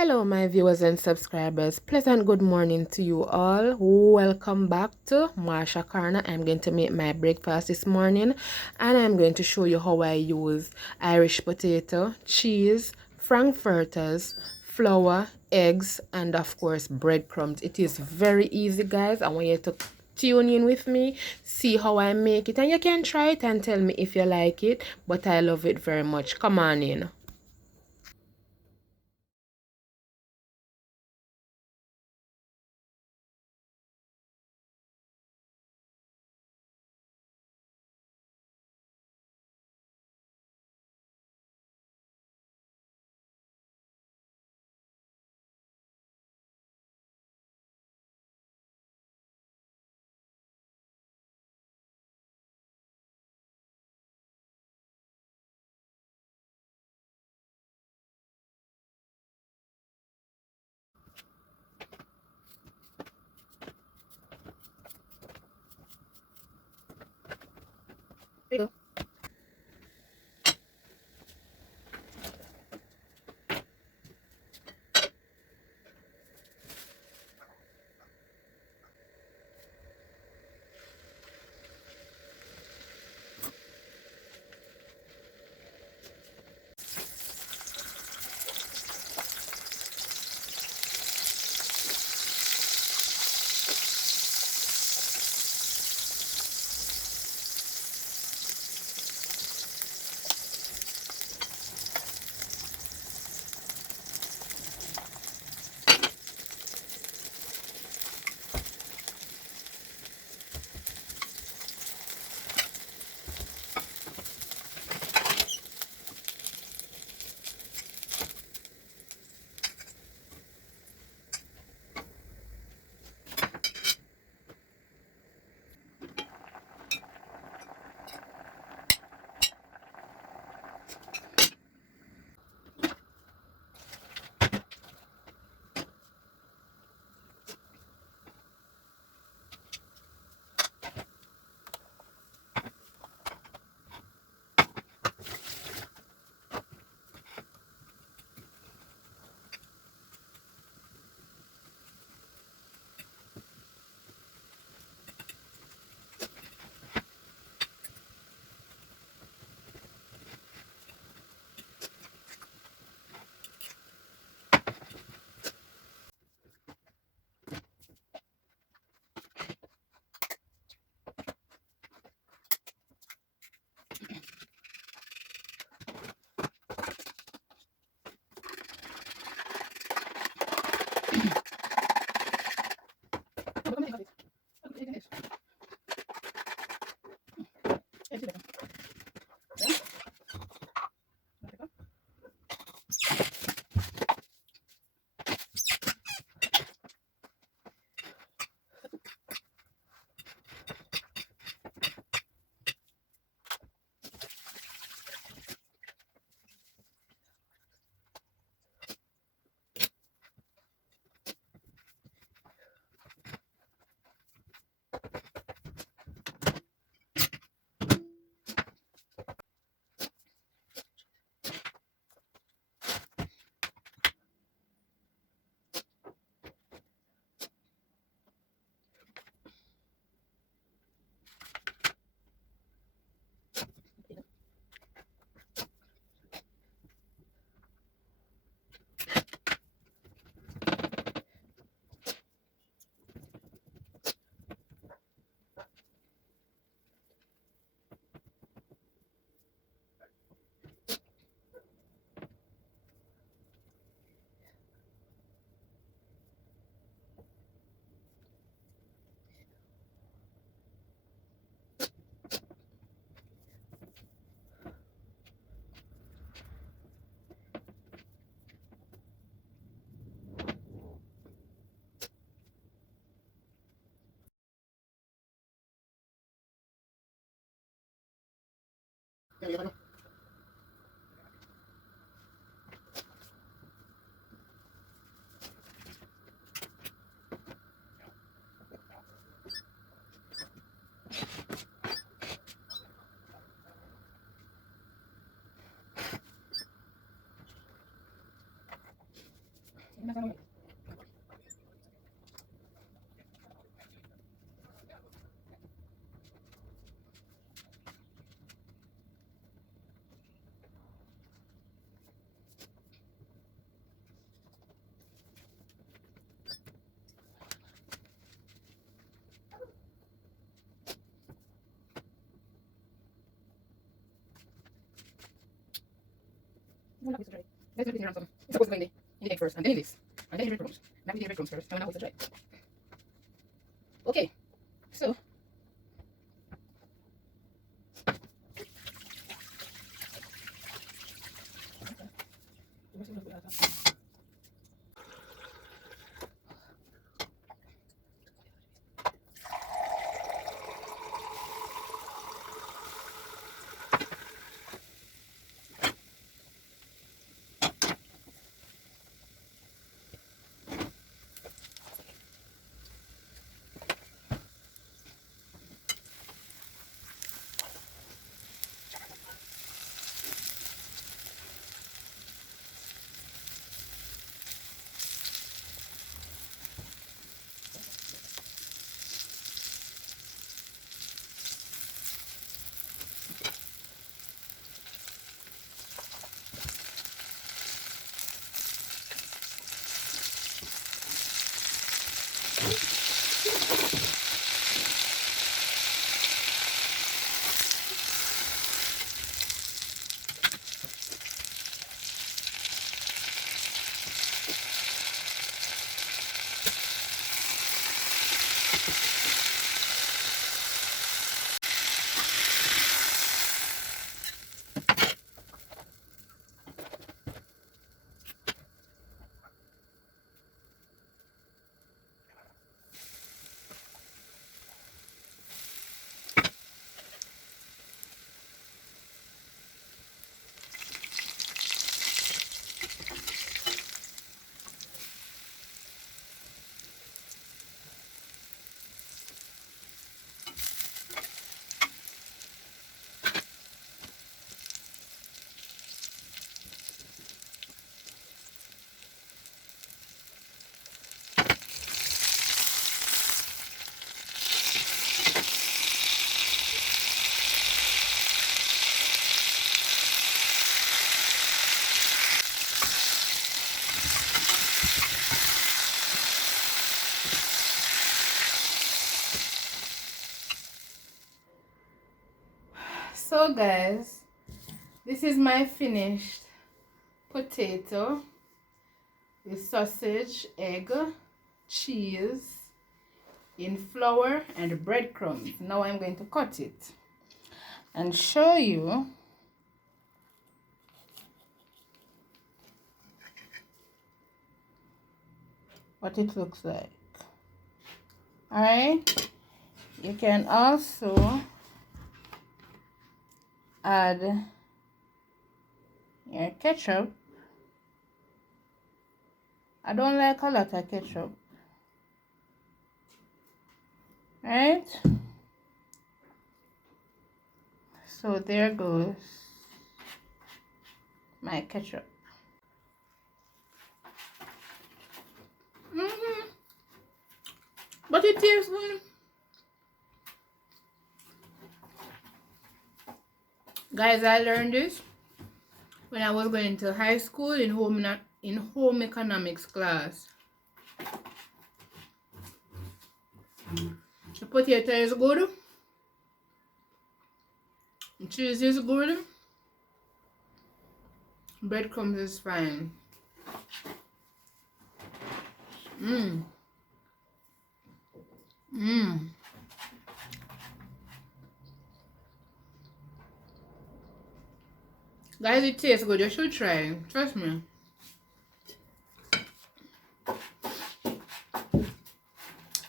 Hello, my viewers and subscribers. Pleasant good morning to you all. Welcome back to Marsha Corner. I'm going to make my breakfast this morning and I'm going to show you how I use Irish potato, cheese, frankfurters, flour, eggs, and of course breadcrumbs. It is very easy, guys. I want you to tune in with me, see how I make it, and you can try it and tell me if you like it. But I love it very much. Come on in. Let's put it around some. It's supposed to go in the egg first, and then in this. And then in the breadcrumbs. Now we do the breadcrumbs first, and then I'll hold it dry. Okay, so. So guys, this is my finished potato with sausage, egg, cheese, in flour and breadcrumbs. Now I'm going to cut it and show you what it looks like. Alright, you can also add your ketchup. I don't like a lot of ketchup. Right? So there goes my ketchup. But it tastes good. Guys, I learned this when I was going to high school in home economics class. The potato is good. The cheese is good. Breadcrumbs is fine. Guys, it tastes good. You should try. Trust me.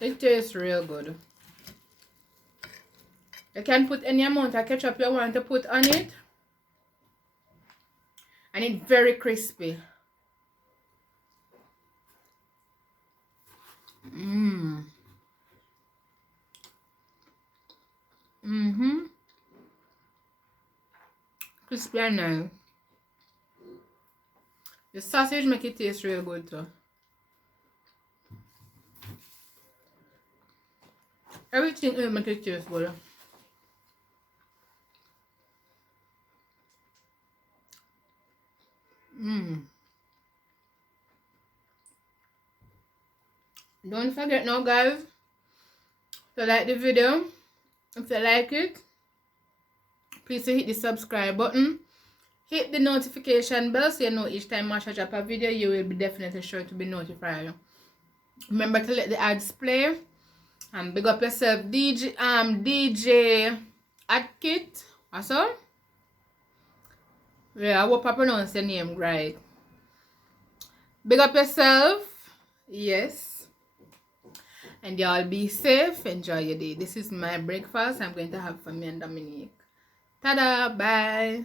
It tastes real good. You can put any amount of ketchup you want to put on it. And it's very crispy. Crispy and nice. The sausage make it taste real good too. Everything will make it taste good. Don't forget now, guys, to like the video. If you like it, please hit the subscribe button. Hit the notification bell so you know each time Marsha drop a video, you will be definitely sure to be notified. Remember to let the ads play. And big up yourself, DJ Adkit. Also, yeah, I hope I pronounce your name right. Big up yourself. Yes. And y'all be safe. Enjoy your day. This is my breakfast I'm going to have for me and Dominique. Ta-da! Bye!